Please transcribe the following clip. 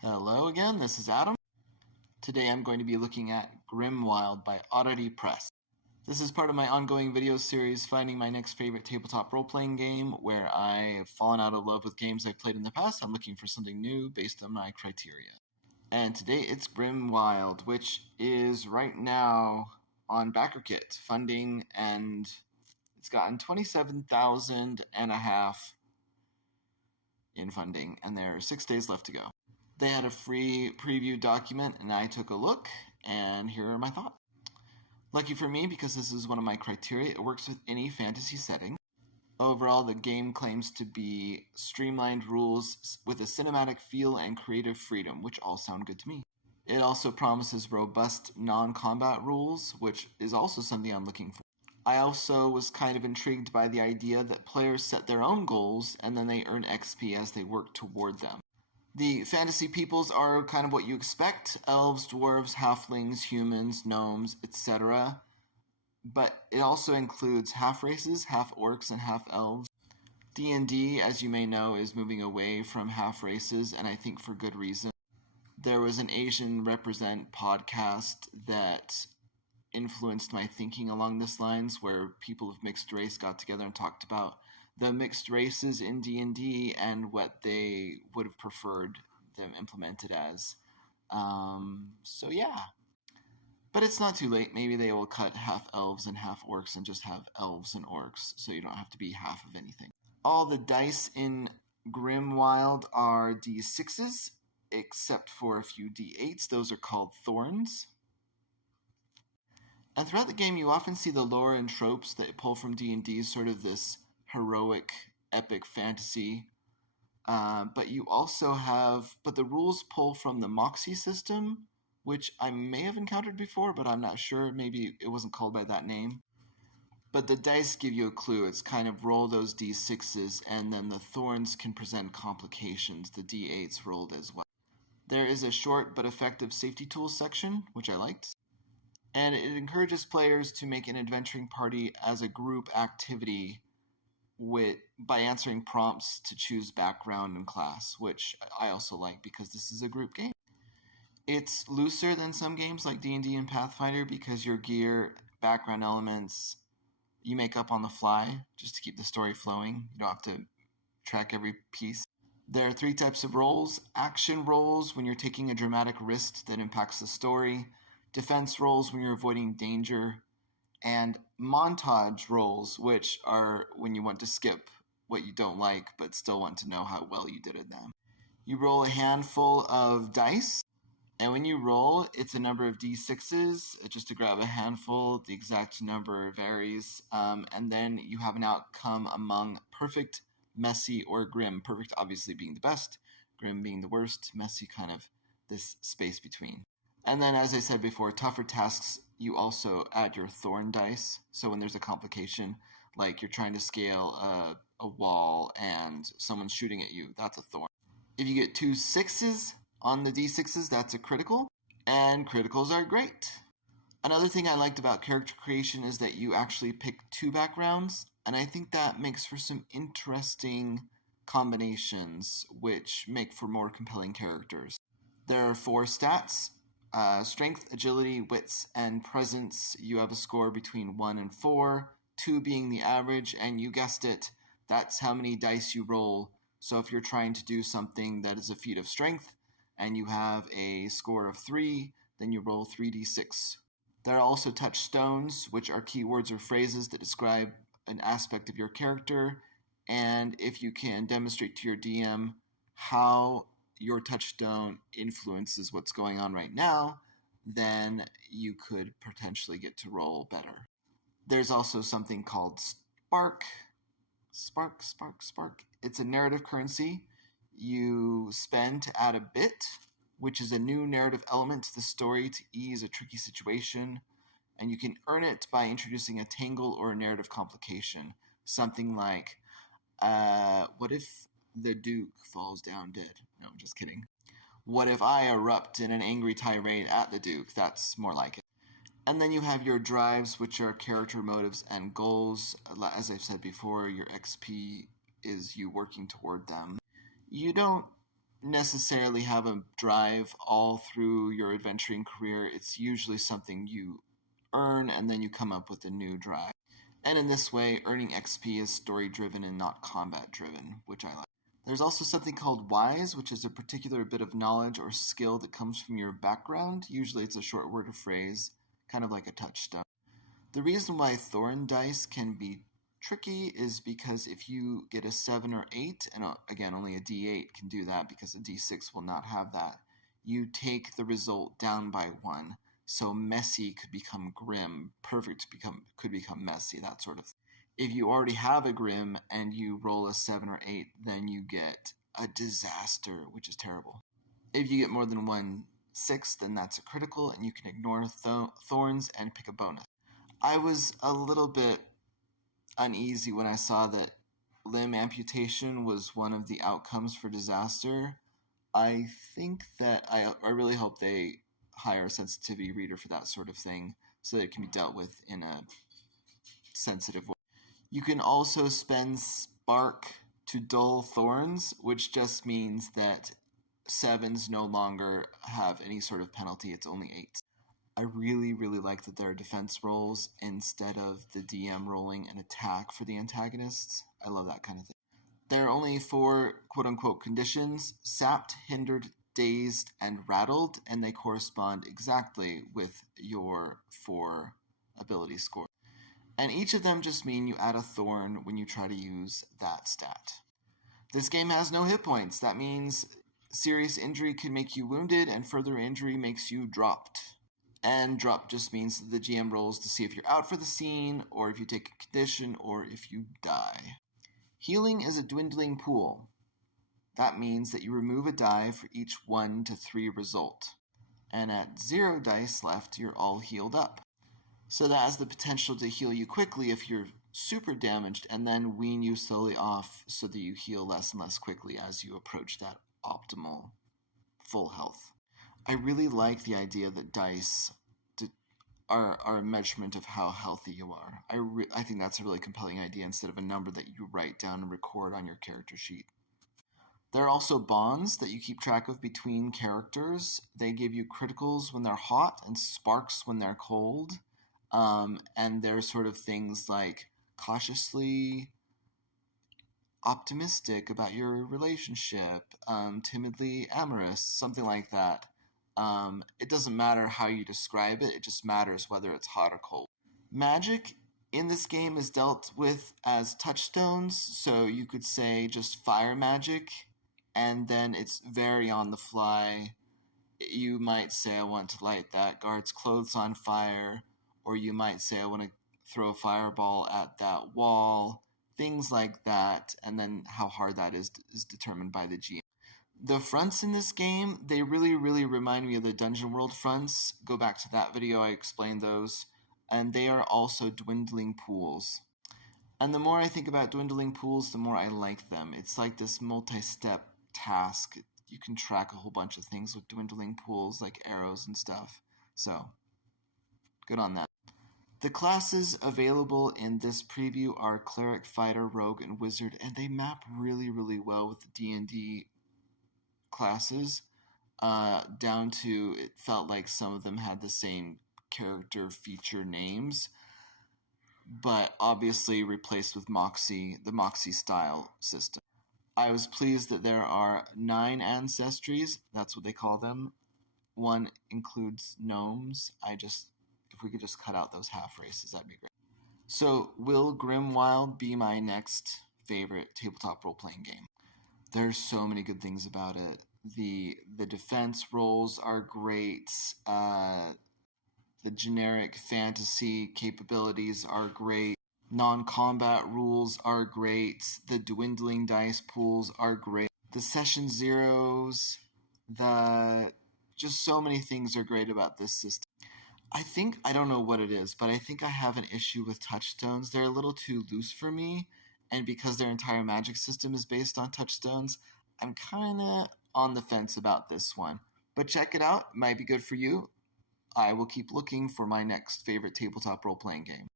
Hello again, this is Adam. Today I'm going to be looking at Grimwild by Oddity Press. This is part of my ongoing video series, finding my next favorite tabletop role-playing game, where I have fallen out of love with games I've played in the past. I'm looking for something new based on my criteria. And today it's Grimwild, which is right now on BackerKit funding, and it's gotten $27,500 in funding, and there are 6 days left to go. They had a free preview document, and I took a look, and here are my thoughts. Lucky for me, because this is one of my criteria, it works with any fantasy setting. Overall, the game claims to be streamlined rules with a cinematic feel and creative freedom, which all sound good to me. It also promises robust non-combat rules, which is also something I'm looking for. I also was kind of intrigued by the idea that players set their own goals, and then they earn XP as they work toward them. The fantasy peoples are kind of what you expect: elves, dwarves, halflings, humans, gnomes, etc. But it also includes half races, half orcs, and half elves. D&D, as you may know, is moving away from half races, and I think for good reason. There was an Asian Represent podcast that influenced my thinking along this lines, where people of mixed race got together and talked about the mixed races in D&D and what they would have preferred them implemented as. So yeah. But it's not too late. Maybe they will cut half elves and half orcs and just have elves and orcs, so you don't have to be half of anything. All the dice in Grimwild are D6s, except for a few D8s. Those are called thorns. And throughout the game, you often see the lore and tropes that pull from D&D, sort of this heroic, epic fantasy. But you also have, but the rules pull from the Moxie system, which I may have encountered before, but I'm not sure. Maybe it wasn't called by that name. But the dice give you a clue. It's kind of roll those D6s, and then the thorns can present complications. The D8s rolled as well. There is a short but effective safety tools section, which I liked. And it encourages players to make an adventuring party as a group activity by answering prompts to choose background and class, which I also like because this is a group game. It's looser than some games like D&D and Pathfinder because your gear, background elements, you make up on the fly just to keep the story flowing. You don't have to track every piece. There are 3 types of rolls: action rolls when you're taking a dramatic risk that impacts the story, defense rolls when you're avoiding danger, and montage rolls, which are when you want to skip what you don't like but still want to know how well you did at them. You roll a handful of dice, and when you roll, it's a number of D6s. Just to grab a handful, the exact number varies, and then you have an outcome among perfect, messy, or grim. Perfect obviously being the best, grim being the worst, messy kind of this space between. And then, as I said before, tougher tasks, you also add your thorn dice. So when there's a complication, like you're trying to scale a wall and someone's shooting at you, that's a thorn. If you get 2 6s on the D6s, that's a critical, and criticals are great. Another thing I liked about character creation is that you actually pick 2 backgrounds, and I think that makes for some interesting combinations, which make for more compelling characters. There are 4 stats: strength, agility, wits, and presence. You have a score between 1 and 4, 2 being the average, and you guessed it, that's how many dice you roll. So if you're trying to do something that is a feat of strength, and you have a score of 3, then you roll 3d6. There are also touchstones, which are keywords or phrases that describe an aspect of your character, and if you can demonstrate to your DM how your touchstone influences what's going on right now, then you could potentially get to roll better. There's also something called Spark. It's a narrative currency you spend to add a bit, which is a new narrative element to the story to ease a tricky situation, and you can earn it by introducing a tangle or a narrative complication. Something like, what if the Duke falls down dead? No, I'm just kidding. What if I erupt in an angry tirade at the Duke? That's more like it. And then you have your drives, which are character motives and goals. As I've said before, your XP is you working toward them. You don't necessarily have a drive all through your adventuring career. It's usually something you earn and then you come up with a new drive. And in this way, earning XP is story driven and not combat driven, which I like. There's also something called Wise, which is a particular bit of knowledge or skill that comes from your background. Usually it's a short word or phrase, kind of like a touchstone. The reason why Thorn dice can be tricky is because if you get a 7 or 8, and again, only a D8 can do that because a D6 will not have that, you take the result down by 1. So messy could become grim, perfect could become messy, that sort of thing. If you already have a grim and you roll a 7 or 8, then you get a disaster, which is terrible. If you get more than 1 6, then that's a critical, and you can ignore thorns and pick a bonus. I was a little bit uneasy when I saw that limb amputation was one of the outcomes for disaster. I think that I really hope they hire a sensitivity reader for that sort of thing so that it can be dealt with in a sensitive way. You can also spend spark to dull thorns, which just means that 7s no longer have any sort of penalty, it's only 8s. I really, really like that there are defense rolls instead of the DM rolling an attack for the antagonists. I love that kind of thing. There are only 4 quote-unquote conditions: sapped, hindered, dazed, and rattled, and they correspond exactly with your 4 ability score. And each of them just mean you add a thorn when you try to use that stat. This game has no hit points. That means serious injury can make you wounded, and further injury makes you dropped. And drop just means that the GM rolls to see if you're out for the scene, or if you take a condition, or if you die. Healing is a dwindling pool. That means that you remove a die for each 1 to 3 result. And at 0 dice left, you're all healed up. So that has the potential to heal you quickly if you're super damaged, and then wean you slowly off so that you heal less and less quickly as you approach that optimal full health. I really like the idea that dice are a measurement of how healthy you are. I think that's a really compelling idea instead of a number that you write down and record on your character sheet. There are also bonds that you keep track of between characters. They give you criticals when they're hot and sparks when they're cold. And they're sort of things like cautiously optimistic about your relationship, timidly amorous, something like that. It doesn't matter how you describe it, it just matters whether it's hot or cold. Magic in this game is dealt with as touchstones, so you could say just fire magic, and then it's very on the fly. You might say, I want to light that guard's clothes on fire, or you might say, I want to throw a fireball at that wall, things like that, and then how hard that is determined by the GM. The fronts in this game, they really, really remind me of the Dungeon World fronts. Go back to that video, I explained those. And they are also dwindling pools. And the more I think about dwindling pools, the more I like them. It's like this multi-step task. You can track a whole bunch of things with dwindling pools, like arrows and stuff. So, good on that. The classes available in this preview are Cleric, Fighter, Rogue, and Wizard, and they map really, really well with the D&D classes, down to it felt like some of them had the same character feature names, but obviously replaced with the Moxie style system. I was pleased that there are 9 ancestries, that's what they call them. 1 includes gnomes. If we could just cut out those half races, that'd be great. So, will Grimwild be my next favorite tabletop role-playing game? There's so many good things about it. The defense rolls are great. The generic fantasy capabilities are great. Non-combat rules are great. The dwindling dice pools are great. The session zeros, just so many things are great about this system. I don't know what it is, but I think I have an issue with touchstones. They're a little too loose for me, and because their entire magic system is based on touchstones, I'm kind of on the fence about this one. But check it out, it might be good for you. I will keep looking for my next favorite tabletop role-playing game.